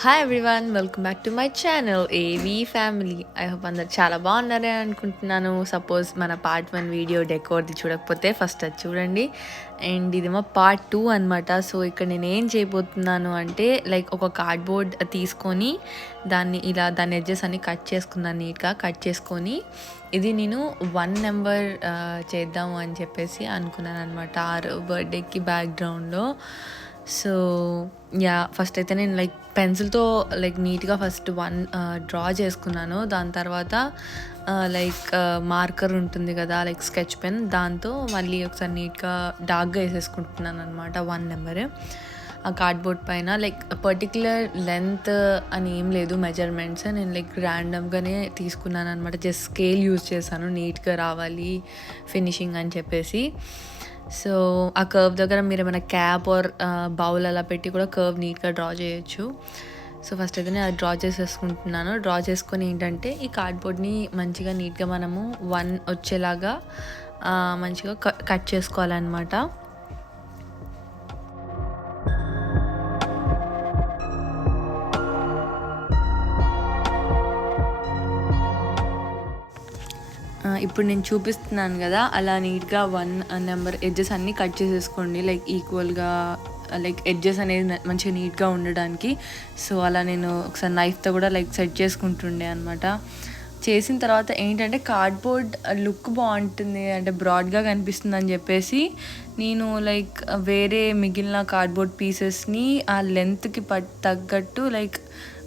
Hi everyone, welcome back to my channel ఏవీ family. I hope అందరు చాలా బాగున్నారని అనుకుంటున్నాను. సపోజ్ మన పార్ట్ 1 వీడియో డెకోర్ది చూడకపోతే ఫస్ట్ అది చూడండి. అండ్ ఇదేమో పార్ట్ 2 అనమాట. సో ఇక్కడ నేను ఏం చేయబోతున్నాను అంటే లైక్ ఒక కార్డ్బోర్డ్ తీసుకొని దాని ఎడ్జెస్ అన్ని కట్ చేసుకున్నాను. నీట్గా కట్ చేసుకొని ఇది నేను 1 నెంబర్ చేద్దాము అని చెప్పేసి అనుకున్నాను అనమాట. బర్త్డేకి బ్యాక్గ్రౌండ్లో. సో ఫస్ట్ అయితే నేను లైక్ పెన్సిల్తో నీట్గా ఫస్ట్ 1 డ్రా చేసుకున్నాను. దాని తర్వాత మార్కర్ ఉంటుంది కదా, స్కెచ్ పెన్, దాంతో మళ్ళీ ఒకసారి నీట్గా డార్క్గా వేసేసుకుంటున్నాను అనమాట 1 నెంబర్ ఆ కార్డ్బోర్డ్ పైన. పర్టికులర్ లెంత్ అని ఏం లేదు మెజర్మెంట్స్, నేను ర్యాండమ్గానే తీసుకున్నాను అనమాట. జస్ట్ స్కేల్ యూజ్ చేశాను నీట్గా రావాలి ఫినిషింగ్ అని చెప్పేసి. సో ఆ కర్వ్ దగ్గర మీరు ఏమైనా క్యాప్ ఆర్ బౌల్ అలా పెట్టి కూడా కర్వ్ నీట్గా డ్రా చేయొచ్చు. సో ఫస్ట్ అయితే నేను అది డ్రా చేసేసుకుంటున్నాను. డ్రా చేసుకొని ఏంటంటే ఈ కార్డ్బోర్డ్ని మంచిగా నీట్గా మనము 1 వచ్చేలాగా మంచిగా కట్ చేసుకోవాలన్నమాట. ఇప్పుడు నేను చూపిస్తున్నాను కదా, అలా నీట్గా 1 నెంబర్ ఎడ్జెస్ అన్నీ కట్ చేసేసుకోండి, ఈక్వల్గా ఎడ్జెస్ అనేది మంచిగా నీట్గా ఉండడానికి. సో అలా నేను ఒకసారి నైఫ్తో కూడా సెట్ చేసుకుంటుండే అనమాట. చేసిన తర్వాత ఏంటంటే కార్డ్బోర్డ్ లుక్ బాగుంటుంది అంటే బ్రాడ్గా కనిపిస్తుంది అని చెప్పేసి నేను వేరే మిగిలిన కార్డ్బోర్డ్ పీసెస్ని ఆ లెంత్కి తగ్గట్టు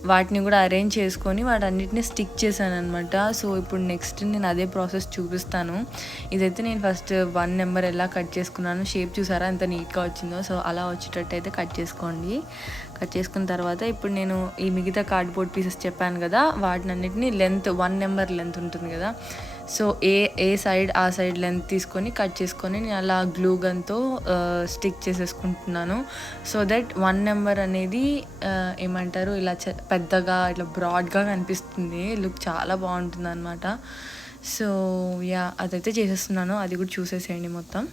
వాటిని కూడా అరేంజ్ చేసుకొని వాటన్నిటిని స్టిక్ చేశాను అనమాట. సో ఇప్పుడు నెక్స్ట్ నేను అదే ప్రాసెస్ చూపిస్తాను. ఇదైతే నేను ఫస్ట్ 1 నెంబర్ ఎలా కట్ చేసుకున్నాను, షేప్ చూసారా ఎంత నీట్గా వచ్చిందో. సో అలా వచ్చేటట్టు అయితే కట్ చేసుకోండి. కట్ చేసుకున్న తర్వాత ఇప్పుడు నేను ఈ మిగతా కార్డ్బోర్డ్ పీసెస్ చెప్పాను కదా, వాటినన్నిటిని లెంత్ 1 నెంబర్ లెంత్ ఉంటుంది కదా, సో ఏ సైడ్ ఆ సైడ్ లెంత్ తీసుకొని కట్ చేసుకొని నేను అలా గ్లూ గన్తో స్టిక్ చేసేసుకుంటున్నాను. సో దట్ 1 నెంబర్ అనేది ఏమంటారు ఇలా పెద్దగా ఇట్లా బ్రాడ్గా కనిపిస్తుంది, లుక్ చాలా బాగుంటుంది అనమాట. సో అదైతే చేసేస్తున్నాను, అది కూడా చూసేసేయండి మొత్తం.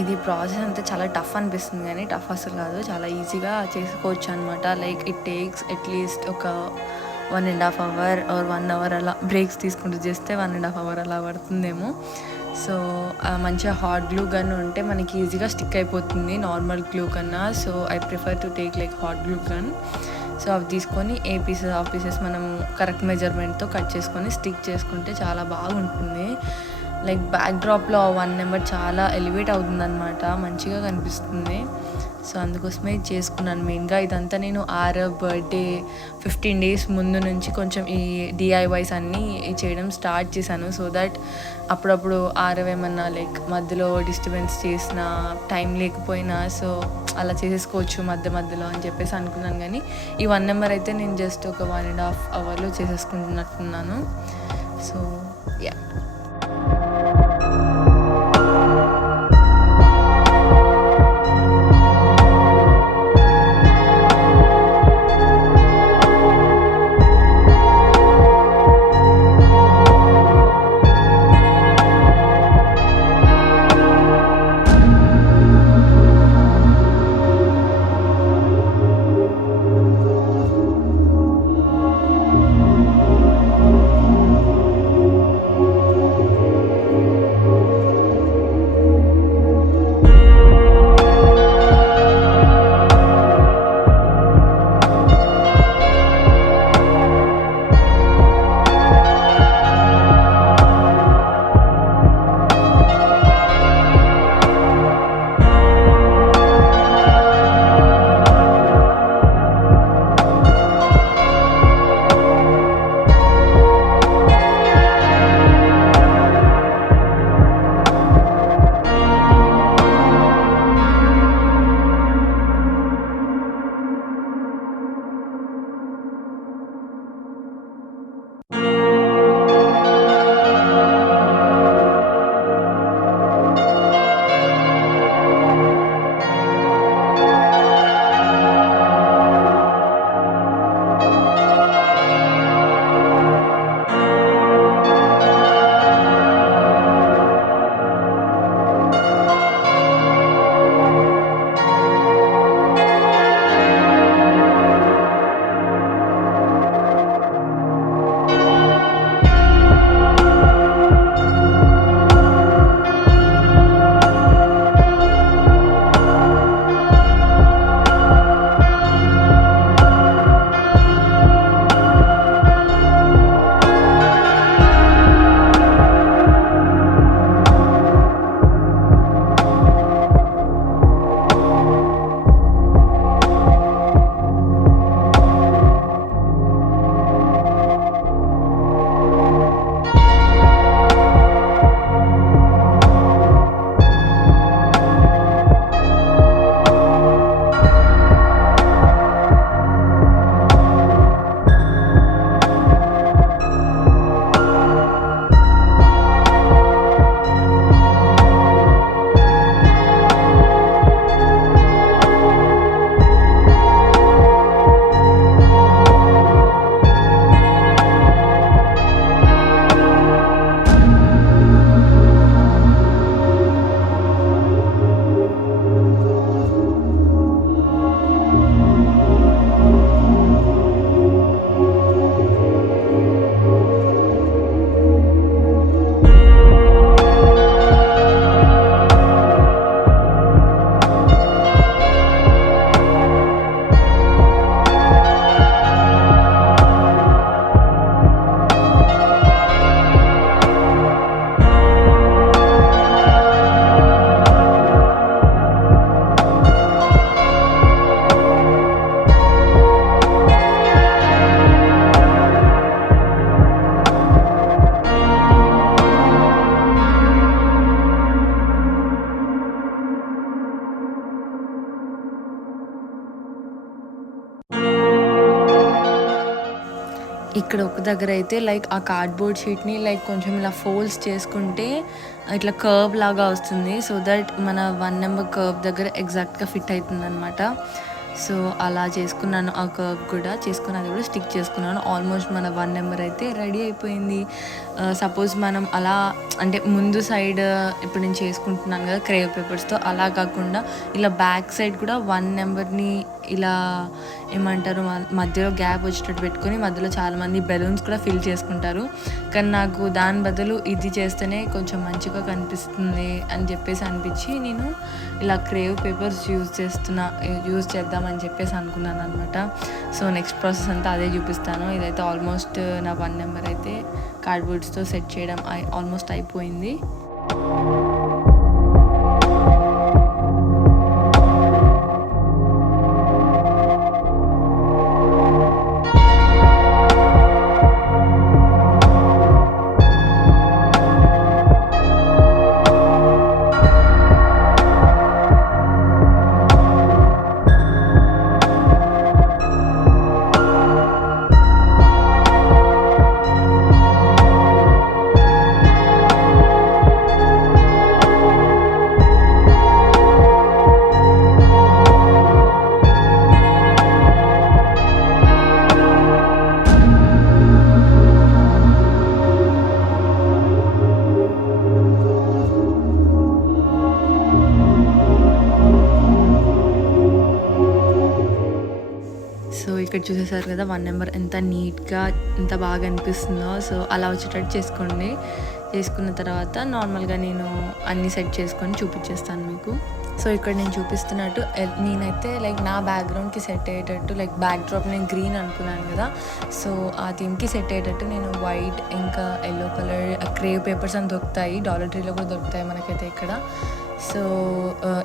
ఇది ప్రాసెస్ అంతా చాలా టఫ్ అనిపిస్తుంది, కానీ టఫ్ అసలు కాదు, చాలా ఈజీగా చేసుకోవచ్చు అనమాట. ఇట్ టేక్స్ అట్లీస్ట్ ఒక 1.5 అవర్ ఆర్ 1 అవర్ అలా బ్రేక్స్ తీసుకుంటూ చేస్తే 1.5 అవర్ అలా పడుతుందేమో. సో మంచిగా హాట్ గ్లూ గన్ ఉంటే మనకి ఈజీగా స్టిక్ అయిపోతుంది నార్మల్ గ్లూ కన్నా. So I prefer to take hot glue gun. So అవి తీసుకొని ఏ పీసెస్ ఆ పీసెస్ మనం కరెక్ట్ మెజర్మెంట్తో కట్ చేసుకొని స్టిక్ చేసుకుంటే చాలా బాగుంటుంది. బ్యాక్డ్రాప్లో 1 నెంబర్ చాలా ఎలివేట్ అవుతుంది అనమాట, మంచిగా కనిపిస్తుంది. సో అందుకోసమే చేసుకున్నాను మెయిన్గా. ఇదంతా నేను బర్త్డే 15 డేస్ ముందు నుంచి కొంచెం ఈ డిఐవైస్ అన్నీ చేయడం స్టార్ట్ చేశాను. సో దట్ అప్పుడప్పుడు ఏమన్నా మధ్యలో డిస్టర్బెన్స్ చేసిన టైం లేకపోయినా సో అలా చేసేసుకోవచ్చు మధ్యలో అని చెప్పేసి అనుకున్నాను. కానీ ఈ 1 నెంబర్ అయితే నేను జస్ట్ ఒక 1.5 అవర్లో చేసేసుకుంటున్నట్టున్నాను. సో ఇక్కడ ఒక దగ్గర అయితే లైక్ ఆ కార్డ్‌బోర్డ్ షీట్‌ని లైక్ కొంచెం ఇలా ఫోల్డ్స్ చేసుకుంటే ఇట్లా కర్వ్ లాగా వస్తుంది. సో దట్ మన 1 నెంబర్ కర్వ్ దగ్గర ఎగ్జాక్ట్‌గా ఫిట్ అయితుందనమాట. సో అలా చేసుకున్నాను. ఆ కర్వ్ కూడా చేసుకొని అది కూడా స్టిక్ చేసుకున్నాను. ఆల్మోస్ట్ మన 1 నెంబర్ అయితే రెడీ అయిపోయింది. సపోజ్ మనం అలా అంటే ముందు సైడ్ ఇప్పుడు నేను చేసుకుంటున్నాను కదా క్రేవ్ పేపర్స్‌తో, అలా కాకుండా ఇలా బ్యాక్ సైడ్ కూడా 1 నెంబర్‌ని ఇలా ఏమంటారు మధ్యలో గ్యాప్ వచ్చేటట్టు పెట్టుకొని మధ్యలో చాలామంది బెలూన్స్ కూడా ఫిల్ చేసుకుంటారు. కానీ నాకు దాని బదులు ఇది చేస్తేనే కొంచెం మంచిగా కనిపిస్తుంది అని చెప్పేసి అనిపించి నేను ఇలా క్రేవ్ పేపర్స్ యూజ్ చేద్దామని చెప్పేసి అనుకున్నాను అనమాట. సో నెక్స్ట్ ప్రాసెస్ అంతా అదే చూపిస్తాను. ఇదైతే ఆల్మోస్ట్ నా 1 నెంబర్ అయితే కార్డ్బోర్డ్స్తో సెట్ చేయడం ఆల్మోస్ట్ అయిపోయింది. సో ఇక్కడ చూసేసారు కదా 1 నెంబర్ ఎంత నీట్గా ఎంత బాగా అనిపిస్తుందో. సో అలా వచ్చేటట్టు చేసుకోండి. చేసుకున్న తర్వాత నార్మల్గా నేను అన్నీ సెట్ చేసుకొని చూపించేస్తాను మీకు. సో ఇక్కడ నేను చూపిస్తున్నట్టు నేనైతే లైక్ నా బ్యాక్గ్రౌండ్కి సెట్ అయ్యేటట్టు లైక్ బ్యాక్ డ్రాప్ నేను గ్రీన్ అనుకున్నాను కదా. సో ఆ థీమ్కి సెట్ అయ్యేటట్టు నేను వైట్ ఇంకా ఎల్లో కలర్ క్రేవ్ పేపర్స్ అని దొరుకుతాయి. డాలర్ ట్రీలో కూడా దొరుకుతాయి మనకైతే ఇక్కడ. సో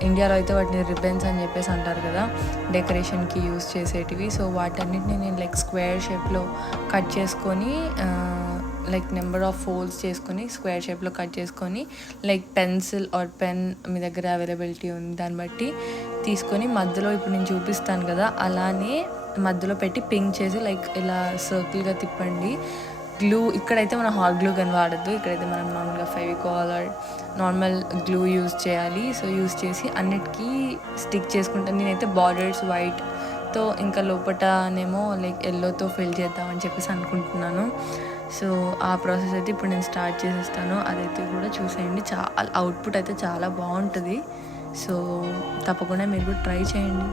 ఇండియాలో అయితే వాటిని రిబ్బన్స్ అని చెప్పేసి అంటారు కదా, డెకరేషన్కి యూస్ చేసేటివి. సో వాటన్నిటిని నేను లైక్ స్క్వేర్ షేప్లో కట్ చేసుకొని లైక్ నెంబర్ ఆఫ్ ఫోల్డ్స్ చేసుకొని స్క్వేర్ షేప్లో కట్ చేసుకొని లైక్ పెన్సిల్ ఆర్ పెన్ మీ దగ్గర అవైలబిలిటీ ఉంది దాన్ని బట్టి తీసుకొని మధ్యలో ఇప్పుడు నేను చూపిస్తాను కదా అలానే మధ్యలో పెట్టి పింక్ చేసి లైక్ ఇలా సర్కిల్గా తిప్పండి. గ్లూ ఇక్కడైతే మనం హాట్ గ్లూ గన్ వాడద్దు. ఇక్కడైతే మనం నార్మల్గా Fevicol or normal glue use చేయాలి. సో యూజ్ చేసి అన్నిటికీ స్టిక్ చేసుకుంటాను. నేనైతే బార్డర్స్ వైట్తో ఇంకా లోపటనేమో లైక్ ఎల్లోతో ఫిల్ చేద్దామని చెప్పేసి అనుకుంటున్నాను. సో ఆ ప్రాసెస్ అయితే ఇప్పుడు నేను స్టార్ట్ చేసేస్తాను. అదైతే కూడా చూసేయండి. చాలా అవుట్పుట్ అయితే చాలా బాగుంటుంది. సో తప్పకుండా మీరు కూడా ట్రై చేయండి.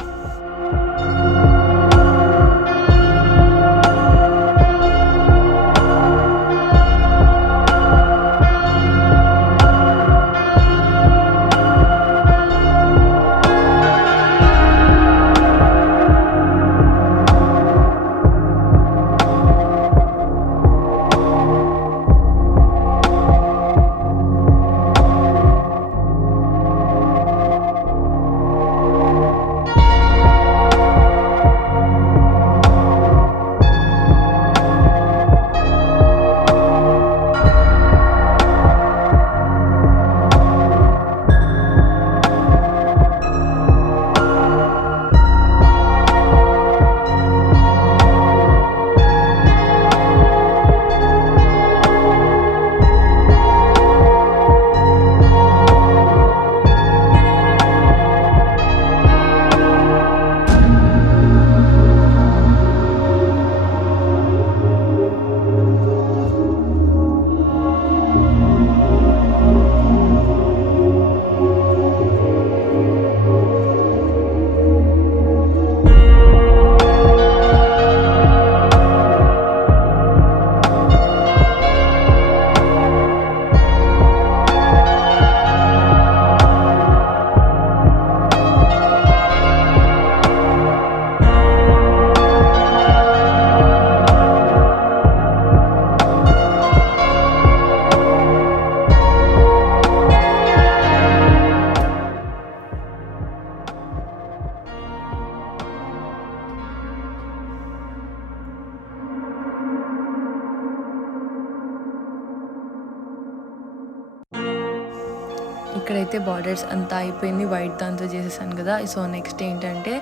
ఇక్కడైతే బార్డర్స్ అంతా అయిపోయింది, వైట్ దాంతో చేసేసాను కదా. సో నెక్స్ట్ ఏంటంటే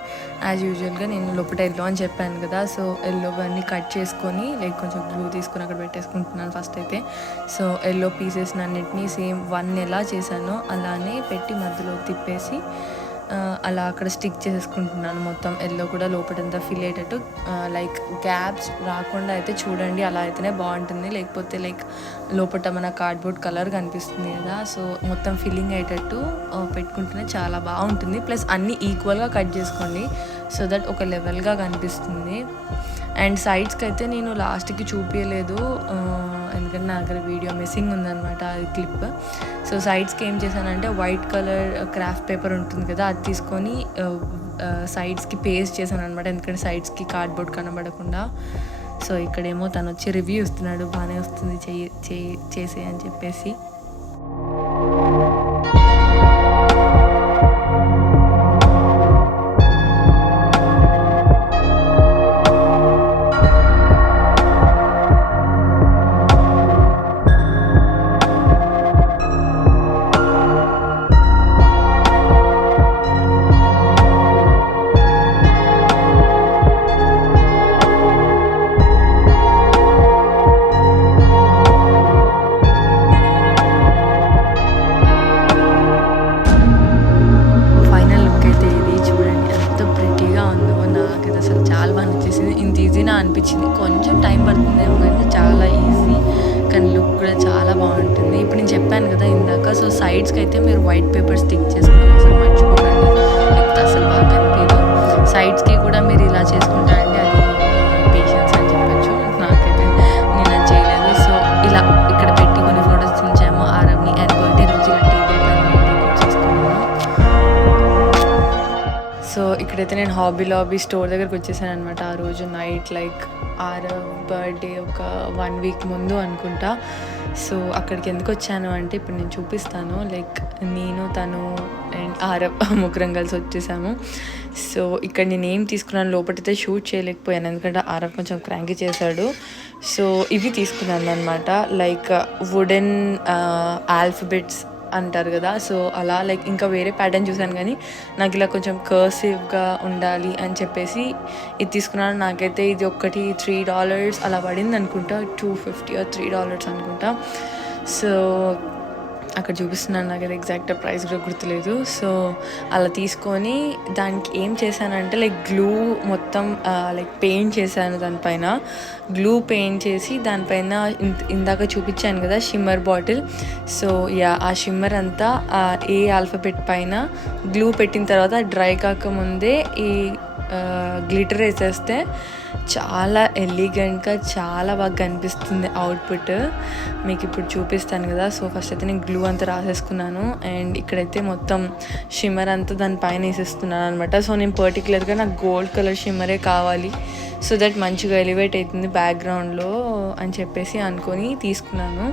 యాజ్ యూజువల్గా నేను లోపల ఎల్లో అని చెప్పాను కదా, సో ఎల్లో అన్నీ కట్ చేసుకొని లైక్ కొంచెం గ్లూ తీసుకొని అక్కడ పెట్టేసుకుంటున్నాను ఫస్ట్ అయితే. సో ఎల్లో పీసెస్ అన్నిటినీ సేమ్ 1 ఎలా చేశానో అలానే పెట్టి మధ్యలో తిప్పేసి అలా అక్కడ స్టిక్ చేసుకుంటున్నాను. మొత్తం ఎల్లో కూడా లోపలంతా ఫిల్ అయ్యేటట్టు, లైక్ గ్యాప్స్ రాకుండా అయితే చూడండి, అలా అయితేనే బాగుంటుంది. లేకపోతే లైక్ లోపల మన కార్డ్బోర్డ్ కలర్ కనిపిస్తుంది కదా, సో మొత్తం ఫిల్లింగ్ అయ్యేటట్టు పెట్టుకుంటేనే చాలా బాగుంటుంది. ప్లస్ అన్నీ ఈక్వల్గా కట్ చేసుకోండి సో దట్ ఒక లెవెల్గా కనిపిస్తుంది. అండ్ సైడ్స్కి అయితే నేను లాస్ట్కి చూపించలేదు ఎందుకంటే నా దగ్గర వీడియో మిస్సింగ్ ఉందన్నమాట, అది క్లిప్. సో సైడ్స్కి ఏం చేశానంటే వైట్ కలర్ క్రాఫ్ట్ పేపర్ ఉంటుంది కదా, అది తీసుకొని సైడ్స్కి పేస్ట్ చేశాను అనమాట, ఎందుకంటే సైడ్స్కి కార్డ్బోర్డ్ కనబడకుండా. సో ఇక్కడేమో తను వచ్చి రివ్యూ ఇస్తున్నాడు, బాగానే వస్తుంది చేసే అని చెప్పేసి. అనిపించింది కొంచెం టైం పడుతుందేమో కానీ చాలా ఈజీ, కానీ లుక్ కూడా చాలా బాగుంటుంది. ఇప్పుడు నేను చెప్పాను కదా ఇందాక, సో సైడ్స్కి అయితే మీరు వైట్ పేపర్ స్టిక్ చేసుకోవడం అసలు మర్చిపోకండి, లేకపోతే అసలు బాగా కనిపించదు. సైడ్స్కి కూడా మీరు ఇలా చేసుకుంటా అంటే అది పేషెన్స్ అని చెప్పచ్చు, నాకైతే నేను అది చేయలేదు. సో ఇలా ఇక్కడ పెట్టి కొన్ని ఫొటోస్ తీయించాము ఆరవ్ని, అండ్ బర్త్డే రోజు ఇలా టేబుల్ పైన డెకరేట్ చేసుకున్నాము. సో ఇక్కడైతే నేను హాబీ లాబీ స్టోర్ దగ్గరకు వచ్చేసాను అనమాట ఆ రోజు నైట్, లైక్ ఆరవ్ బర్త్డే ఒక 1 వీక్ ముందు అనుకుంటా. సో అక్కడికి ఎందుకు వచ్చాను అంటే ఇప్పుడు నేను చూపిస్తాను. లైక్ నేను తను అండ్ ఆరవ్ ముగ్గురం కలిసి వచ్చేసాము. సో ఇక్కడ నేను ఏం తీసుకున్నాను, లోపలైతే షూట్ చేయలేకపోయాను ఎందుకంటే ఆరవ్ కొంచెం క్రాంకీ చేశాడు. సో ఇవి తీసుకున్నాను అనమాట, లైక్ వుడెన్ ఆల్ఫబెట్స్ అంటారు కదా, సో అలా లైక్ ఇంకా వేరే ప్యాటర్న్ చూసాను కానీ నాకు ఇలా కొంచెం కర్సివ్గా ఉండాలి అని చెప్పేసి ఇది తీసుకున్నాను. నాకైతే ఇది ఒక్కటి $3 అలా పడింది అనుకుంటా, $2.50 or $3 అనుకుంటా. సో అక్కడ చూపిస్తున్నాను, నాకు అది ఎగ్జాక్ట్ ప్రైస్ కూడా గుర్తులేదు. సో అలా తీసుకొని దానికి ఏం చేశానంటే లైక్ గ్లూ మొత్తం లైక్ పెయింట్ చేశాను దానిపైన, గ్లూ పెయింట్ చేసి దానిపైన ఇందాక చూపించాను కదా షిమ్మర్ బాటిల్. సో ఆ షిమ్మర్ అంతా ఏ ఆల్ఫబెట్ పైన గ్లూ పెట్టిన తర్వాత డ్రై కాకముందే ఈ గ్లిటర్ వేసేస్తే చాలా ఎలిగెంట్గా చాలా బాగా కనిపిస్తుంది అవుట్పుట్. మీకు ఇప్పుడు చూపిస్తాను కదా. సో ఫస్ట్ అయితే నేను గ్లూ అంతా రాసేసుకున్నాను అండ్ ఇక్కడైతే మొత్తం షిమ్మర్ అంతా దానిపైన వేసేస్తున్నాను అనమాట. సో నేను పర్టికులర్గా నాకు గోల్డ్ కలర్ షిమ్మరే కావాలి, సో దట్ మంచిగా ఎలివేట్ అవుతుంది బ్యాక్గ్రౌండ్లో అని చెప్పేసి అనుకొని తీసుకున్నాను.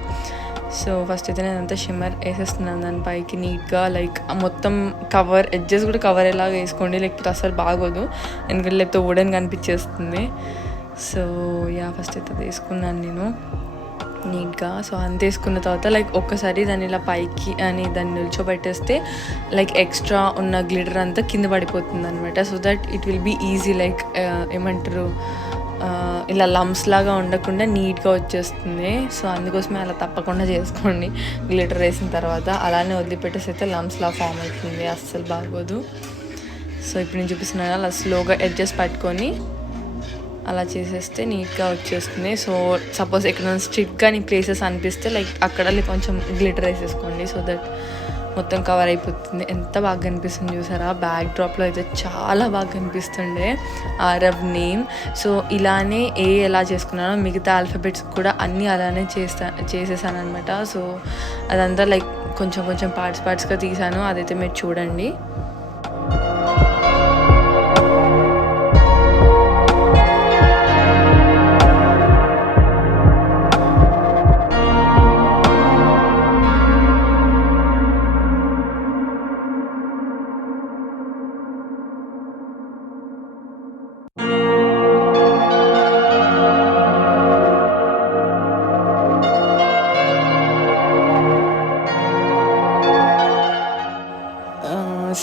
సో ఫస్ట్ అయితే నేను అంతా షిమ్మర్ వేసేస్తున్నాను దానిపైకి నీట్గా, లైక్ మొత్తం కవర్ ఎడ్జెస్ కూడా కవర్ ఎలాగా వేసుకోండి, లేకపోతే అసలు బాగోదు ఎందుకంటే లేకపోతే వుడెన్ కనిపించేస్తుంది. సో ఫస్ట్ అయితే వేసుకున్నాను నేను నీట్గా. సో అంత వేసుకున్న తర్వాత లైక్ ఒక్కసారి దాన్ని ఇలా పైకి అని దాన్ని నిల్చోబెట్టేస్తే లైక్ ఎక్స్ట్రా ఉన్న గ్లిటర్ అంతా కింద పడిపోతుంది అనమాట. So that it will be easy, like ఏమంటారు ఇలా లంప్స్ లాగా ఉండకుండా నీట్గా వచ్చేస్తుంది. సో అందుకోసమే అలా తప్పకుండా చేసుకోండి గ్లిటర్ వేసిన తర్వాత. అలానే వదిలిపెట్టేసి అయితే లంప్స్లా ఫామ్ అవుతుంది, అస్సలు బాగోదు. సో ఇప్పుడు నేను చూపిస్తున్నాను అలా స్లోగా ఎడ్జెస్ పట్టుకొని అలా చేసేస్తే నీట్గా వచ్చేస్తుంది. సో సపోజ్ ఎక్కడైనా స్ట్రిక్ట్గా నీ ప్లేసెస్ అనిపిస్తే లైక్ అక్కడ కొంచెం గ్లిటర్ వేసేసుకోండి, సో దట్ మొత్తం కవర్ అయిపోతుంది. ఎంత బాగా కనిపిస్తుంది చూసారా, బ్యాక్ డ్రాప్లో అయితే చాలా బాగా కనిపిస్తుండే ఆరవ్ నేమ్. సో ఇలానే ఎలా చేసుకున్నానో మిగతా ఆల్ఫబెట్స్ కూడా అన్నీ అలానే చేసేసాను అనమాట. సో అదంతా లైక్ కొంచెం కొంచెం పార్ట్స్గా తీసాను, అదైతే మీరు చూడండి.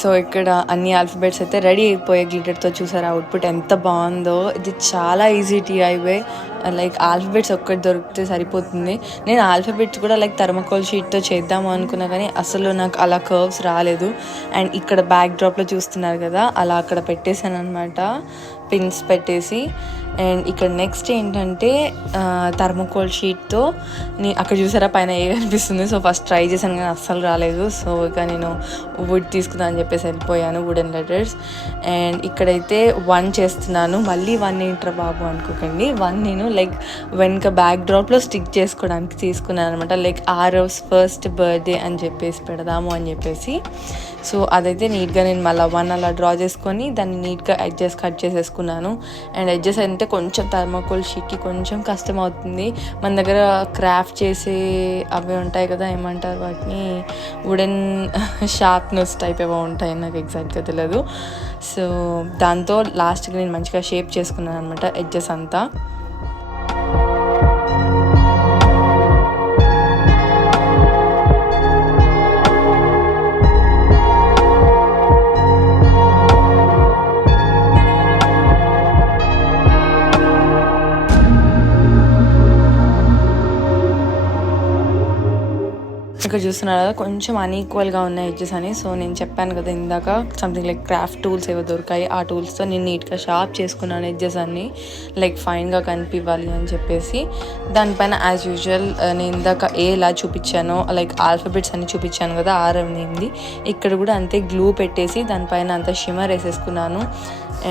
సో ఇక్కడ అన్ని ఆల్ఫాబెట్స్ అయితే రెడీ అయిపోయే గ్లిటర్తో చూసారు అవుట్పుట్ ఎంత బాగుందో. ఇది చాలా ఈజీ DIY. లైక్ ఆల్ఫాబెట్స్ ఒక్కటి దొరికితే సరిపోతుంది. నేను ఆల్ఫాబెట్స్ కూడా లైక్ థర్మకోల్ షీట్తో చేద్దాము అనుకున్నా కానీ అసలు నాకు అలా కర్వ్స్ రాలేదు. అండ్ ఇక్కడ బ్యాక్ డ్రాప్లో చూస్తున్నారు కదా, అలా అక్కడ పెట్టేశాను అనమాట, పిన్స్ పెట్టేసి. అండ్ ఇక్కడ నెక్స్ట్ ఏంటంటే థర్మోకోల్ షీట్తో అక్కడ చూసారా పైన ఏ అనిపిస్తుంది. సో ఫస్ట్ ట్రై చేశాను కానీ అస్సలు రాలేదు. సో ఇక నేను వుడ్ తీసుకుందాం అని చెప్పేసి వెళ్ళిపోయాను, వుడెన్ లెటర్స్. అండ్ ఇక్కడైతే 1 చేస్తున్నాను. మళ్ళీ 1 ఏంట్రా బాబు అనుకోకండి. 1 నేను లైక్ వెనక బ్యాక్ డ్రాప్లో స్టిక్ చేసుకోవడానికి తీసుకున్నాను అనమాట. లైక్ ఆరవ్స్ ఫస్ట్ బర్త్డే అని చెప్పేసి పెడదాము అని చెప్పేసి. సో అదైతే నీట్గా నేను మళ్ళీ 1 అలా డ్రా చేసుకొని దాన్ని నీట్గా ఎడ్జెస్ కట్ చేసేసుకున్నాను. అండ్ ఎడ్జెస్ అంటే కొంచెం థర్మోకోల్ షీట్కి కొంచెం కష్టం అవుతుంది. మన దగ్గర క్రాఫ్ట్ చేసే అవి ఉంటాయి కదా, ఏమంటారు వాటిని, వుడెన్ షార్ప్నెస్ టైప్ ఏవో ఉంటాయి, నాకు ఎగ్జాక్ట్గా తెలియదు. సో దాంతో లాస్ట్కి నేను మంచిగా షేప్ చేసుకున్నాను అనమాట ఎడ్జెస్ అంతా. ఇక్కడ చూస్తున్నారు కదా కొంచెం అన్ఈక్వల్గా ఉన్నాయి ఎడ్జెస్ అని. సో నేను చెప్పాను కదా ఇందాక సంథింగ్ లైక్ క్రాఫ్ట్ టూల్స్ ఏవో దొరికాయి, ఆ టూల్స్తో నేను నీట్గా షార్ప్ చేసుకున్నాను ఎడ్జెస్ అన్ని, లైక్ ఫైన్గా కనిపివ్వాలి అని చెప్పేసి. దానిపైన యాజ్ యూజువల్ నేను ఇందాక ఎలా చూపించానో లైక్ ఆల్ఫాబెట్స్ అన్ని చూపించాను కదా, 6 ఇక్కడ కూడా అంతే గ్లూ పెట్టేసి దానిపైన అంతా షిమర్ వేసేసుకున్నాను.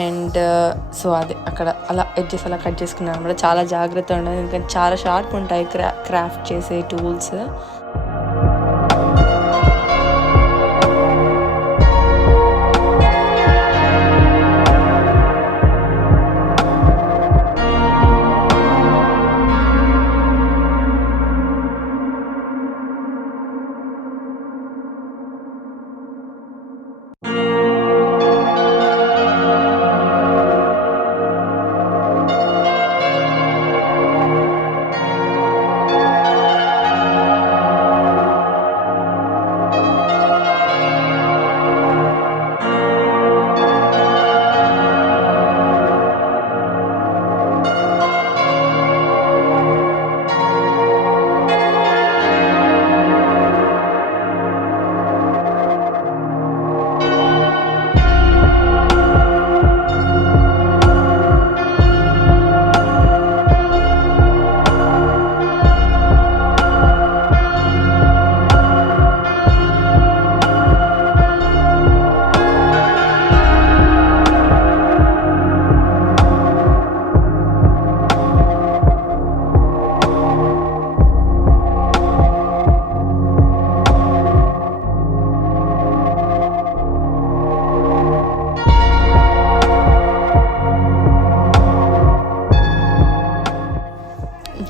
అండ్ సో అదే అక్కడ అలా ఎడ్జెస్ అలా కట్ చేసుకున్నాను అనమాట. చాలా జాగ్రత్తగా ఉండాలి ఎందుకంటే చాలా షార్ప్ ఉంటాయి క్రాఫ్ట్ చేసే టూల్స్.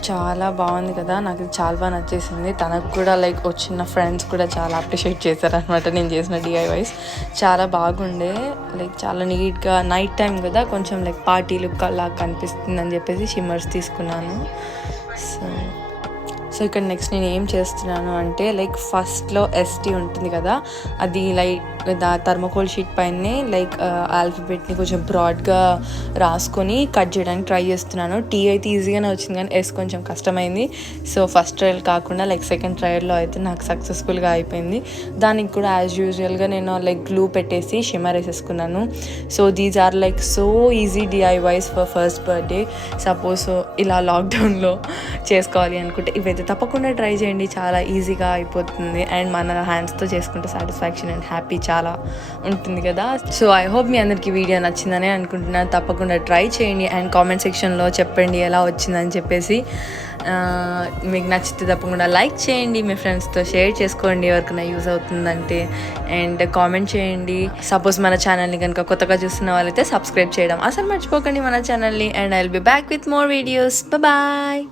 చాలా బాగుంది కదా, నాకు చాలా బాగా నచ్చేసింది. తనకు కూడా లైక్ వచ్చిన ఫ్రెండ్స్ కూడా చాలా అప్రిషియేట్ చేశారనమాట నేను చేసిన DIYs. చాలా బాగుండే, లైక్ చాలా నీట్గా నైట్ టైం కదా కొంచెం లైక్ పార్టీ లుక్ అలా కనిపిస్తుంది అని చెప్పేసి షిమ్మర్స్ తీసుకున్నాను. సో ఇక్కడ నెక్స్ట్ నేను ఏం చేస్తున్నాను అంటే లైక్ ఫస్ట్లో ST ఉంటుంది కదా, అది లైక్ థర్మోకోల్ షీట్ పైనే లైక్ ఆల్ఫాబెట్ని కొంచెం బ్రాడ్గా రాసుకొని కట్ చేయడానికి ట్రై చేస్తున్నాను. T అయితే ఈజీగానే వచ్చింది కానీ S కొంచెం కష్టమైంది. సో ఫస్ట్ ట్రయల్ కాకుండా లైక్ సెకండ్ ట్రయల్లో అయితే నాకు సక్సెస్ఫుల్గా అయిపోయింది. దానికి కూడా యాజ్ యూజువల్గా నేను లైక్ గ్లూ పెట్టేసి షిమ్మర్ వేసేసుకున్నాను. So these are like so easy DIYs for first birthday. Suppose ఇలా లాక్డౌన్లో చేసుకోవాలి అనుకుంటే ఇవైతే తప్పకుండా ట్రై చేయండి, చాలా ఈజీగా అయిపోతుంది. అండ్ మన హ్యాండ్స్తో చేసుకుంటే సాటిస్ఫాక్షన్ అండ్ హ్యాపీ చాలా ఉంటుంది కదా. సో ఐ హోప్ మీ అందరికీ వీడియో నచ్చిందని అనుకుంటున్నాను. తప్పకుండా ట్రై చేయండి అండ్ కామెంట్ సెక్షన్లో చెప్పండి ఎలా వచ్చిందని చెప్పేసి. మీకు నచ్చితే తప్పకుండా లైక్ చేయండి, మీ ఫ్రెండ్స్తో షేర్ చేసుకోండి ఎవరికైనా యూజ్ అవుతుందంటే, అండ్ కామెంట్ చేయండి. సపోజ్ మన ఛానల్ని కనుక కొత్తగా చూస్తున్న వాళ్ళైతే సబ్స్క్రైబ్ చేయడం అసలు మర్చిపోకండి మన ఛానల్ని. And I will be back with more videos. Bye.